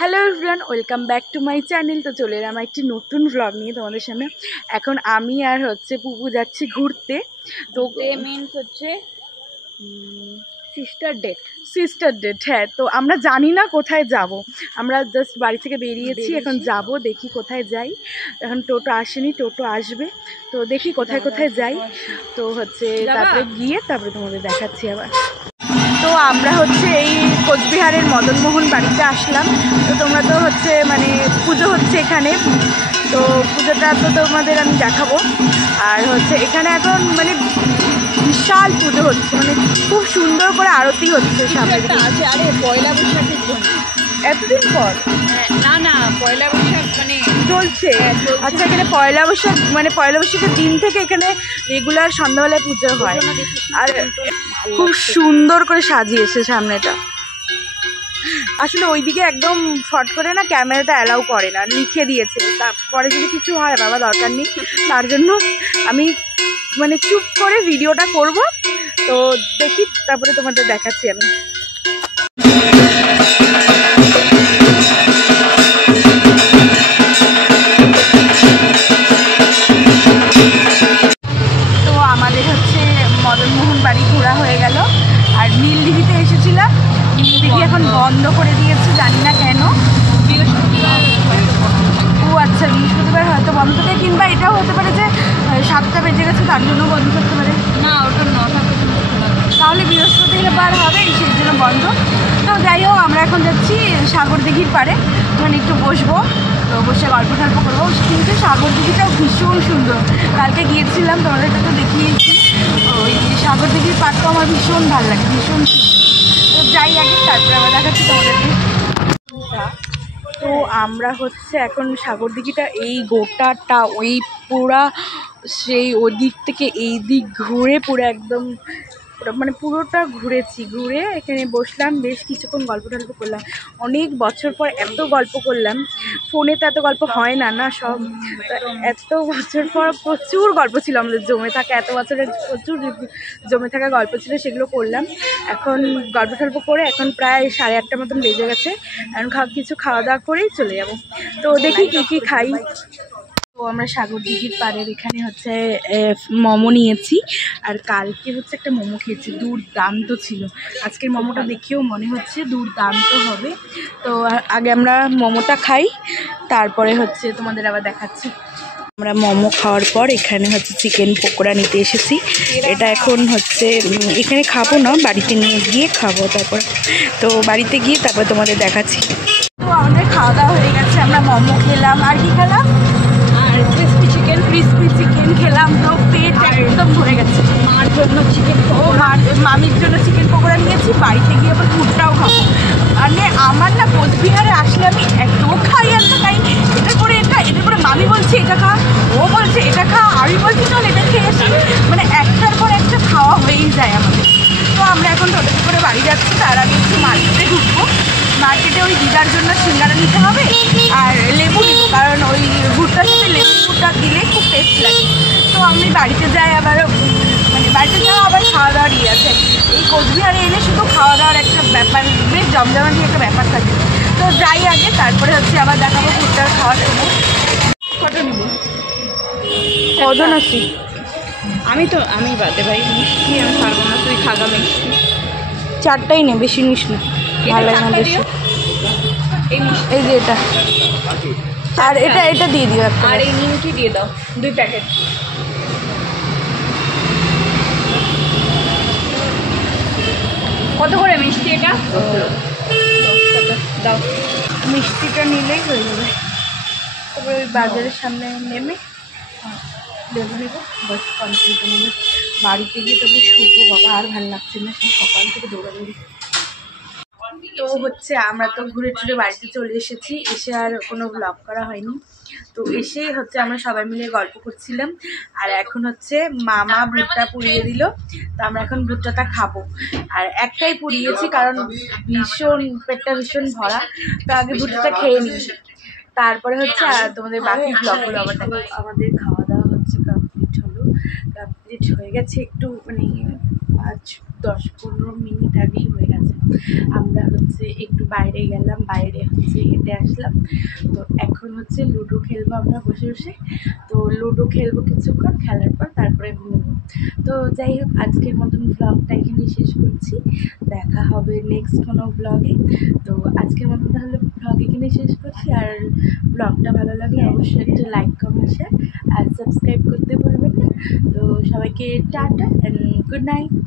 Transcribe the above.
Hello everyone, welcome back to my channel. তো চলে এলাম একটি নতুন ভ্লগ নিয়ে তোমাদের সামনে। এখন আমি আর পুপু যাচ্ছি ঘুরতে। তো মিন্স হচ্ছে সিস্টার ডেট। হ্যাঁ, তো আমরা জানি না কোথায় যাব, আমরা জাস্ট বাড়ি থেকে বেরিয়েছি, এখন যাব, দেখি কোথায় যাই। এখন টোটো আসেনি, টোটো আসবে, তো দেখি কোথায় কোথায় যাই। তো তারপরে গিয়ে তারপরে তোমাদের দেখাচ্ছি আবার। তো আমরা এই কোচবিহারের মদনমোহন বাড়িতে আসলাম। তো তোমরা তো মানে পুজো হচ্ছে এখানে, তো পুজোটা তো তোমাদের আমি দেখাবো। আর এখানে এখন মানে বিশাল পুজো হচ্ছে, মানে খুব সুন্দর করে আরতি হচ্ছে সামনে আছে। আরে পয়লা বৈশাখের জন্য এতদিন পর না পয়লা বৈশাখ মানে চলছে। আচ্ছা, এখানে পয়লা বৈশাখ মানে পয়লা বৈশাখের দিন থেকে এখানে রেগুলার সন্ধ্যাবেলায় পুজো হয়। আর খুব সুন্দর করে সাজিয়েছে সামনেটা। আসলে ওইদিকে একদম ফট করে না ক্যামেরাটা অ্যালাউ করে না, লিখে দিয়েছে তারপরে যদি কিছু হয় বাবা দরকার নেই। তার জন্য আমি মানে চুপ করে ভিডিওটা করব। তো দেখি তারপরে তোমাদের দেখাচ্ছি আমি। তো আমাদের মদনমোহন বাড়ি ঘোরা হয়ে গেল। আর নীলদিঘিতে এসেছিলাম, নীলদিঘি এখন বন্ধ করে দিয়েছে, জানি না কেন। ও আচ্ছা, বৃহস্পতিবার হয়তো বন্ধ থাকে, কিংবা এটাও হতে পারে যে 7টা বেজে গেছে তার জন্য বন্ধ করতে পারে। না, ওটা 9টা পর্যন্ত, তাহলে বৃহস্পতিবার হবে সেই জন্য বন্ধ। তো যাই হোক, আমরা এখন যাচ্ছি সাগর দিঘির পাড়ে, ওখানে একটু বসবো, তো বসে গল্প টল্প করবো। কিন্তু সাগর দিঘিটাও ভীষণ সুন্দর, কালকে গিয়েছিলাম, তোমাদেরকে তো দেখিয়েছি। ওই সাগর দিঘির পাড়টা আমার ভীষণ ভালো লাগে, ভীষণ সুন্দর। তো যাই আগে, তারপরে আবার দেখাচ্ছি তোমাদেরকে। তো আমরা এখন সাগর দিঘিটা এই গোটাটা ওই পুরা সেই ওদিক থেকে এই দিক ঘুরে পুরো একদম মানে পুরোটা ঘুরেছি। ঘুরে এখানে বসলাম, বেশ কিছুক্ষণ গল্প টল্প করলাম। অনেক বছর পর এত গল্প করলাম, ফোনে তো এত গল্প হয় না না সব। এত বছর পর প্রচুর গল্প ছিল আমাদের জমে থাকা, এত বছরের প্রচুর জমে থাকা গল্প ছিল, সেগুলো করলাম। এখন গল্প টল্প করে এখন প্রায় 8:30 মতন বেজে গেছে। এখন কিছু খাওয়া দাওয়া করেই চলে যাব। তো দেখি কী খাই। তো আমরা সাগর দিঘির পাড়ের এখানে মোমো নিয়েছি। আর কালকে একটা মোমো খেয়েছি, দুর্দান্ত ছিল। আজকের মোমোটা দেখেও মনে হচ্ছে দুর্দান্ত হবে। তো আগে আমরা মোমোটা খাই, তারপরে তোমাদের আবার দেখাচ্ছি। আমরা মোমো খাওয়ার পর এখানে চিকেন পকোড়া নিতে এসেছি। এটা এখন এখানে খাবো না, বাড়িতে নিয়ে গিয়ে খাবো তারপর। তো বাড়িতে গিয়ে তারপর তোমাদের দেখাচ্ছি। তো আমাদের খাওয়া দাওয়া হয়ে গেছে, আমরা মোমো খেলাম। আর কি খেলাম? আর ক্রিস্পি চিকেন খেলাম। তো পেট একদম ভরে গেছে। মার জন্য চিকেন, মামির জন্য চিকেন পকোড়া নিয়েছি। বাড়িতে গিয়ে আবার ফুডটাও খাবো। মানে আমার না কোচবিহারে আসলে আমি এত খাই, এটার পরে মামি বলছে এটা খা, ও বলছে এটা খা, আমি বলছি চল এটা খেয়ে আসি। মানে একটার পর একটা খাওয়া হয়েই যায় আমাদের। তো আমরা এখন টোটোতে করে বাড়ি যাচ্ছি, তার আগে একটু মার্কেটে ঢুকবো। মার্কেটে ওই দিদার জন্য সিঙ্গারা নিতে হবে আর লেবু নিব, কারণ ওই ভুট্টার সাথে লেবুটা দিলে খুব টেস্ট লাগে। তো আমি বাড়িতে যাই, আবার মানে বাড়িতে যাওয়া আবার খাওয়া দাওয়ার আছে। এই কোচবিহারে এলে শুধু খাওয়া দাওয়ার একটা ব্যাপার, বেশ জমজমাটি একটা ব্যাপার থাকে। তো যাই আগে, তারপরে আবার দেখাবো ভুট্টার খাওয়ার সময়। কত নিব? কজন আছি? আমি বাদে ভাই, মিষ্টি আমি পারবো না, তুই খাগা মিষ্টি। 4টাই নে, বেশি নিস না, ভালো লাগে না বেশি। এই যে এটা, আর এটা দিয়ে দিও একটা। আর এই নিমকি দিয়ে দাও 2 প্যাকেট। কত করে মিষ্টি এটা? 10 টাকা দাও। মিষ্টিটা নিলেই হয়ে যাবে। তারপরে ওই বাজারের সামনে নেমে লেবু নেব, বাস কমপ্লিট নেবে। বাড়িতে গিয়ে তবে শুবো বাবা, আর ভালো লাগছে না, সেই সকাল থেকে দৌড়াদৌড়ি। তো আমরা তো ঘুরে টুরে বাড়িতে চলে এসেছি, এসে আর কোনো ব্লগ করা হয়নি। তো এসেই আমরা সবাই মিলে গল্প করছিলাম। আর এখন মামা ভুট্টা পুড়িয়ে দিল, তো আমরা এখন ভুট্টাটা খাবো। আর একটাই পুড়িয়েছি কারণ ভীষণ পেটটা ভীষণ ভরা। তো আগে ভুট্টাটা খেয়ে নিই, তারপরে আর তোমাদের বাকি ব্লগগুলো আবার দেখো। আমাদের খাওয়া দাওয়া কমপ্লিট হয়ে গেছে, একটু মানে 5-10-15 মিনিট আগেই হয়ে গেছে। আমরা একটু বাইরে গেলাম, বাইরে হেঁটে হেঁটে আসলাম। তো এখন হচ্ছে লুডো খেলবো আমরা বসে বসে। তো লুডো খেলবো কিছুক্ষণ, খেলার পর তারপরে ঘুমবো। তো যাই হোক, আজকের মতন ব্লগটা এখানেই শেষ করছি। দেখা হবে নেক্সট কোনো ব্লগে। তো আজকের মতন তাহলে ব্লগ এখানেই শেষ করছি। আর ব্লগটা ভালো লাগলে অবশ্যই একটা লাইক, কমেন্ট, শেয়ার আর সাবস্ক্রাইব করতে ভুলবেন না। তো সবাইকে টাটা অ্যান্ড গুড নাইট।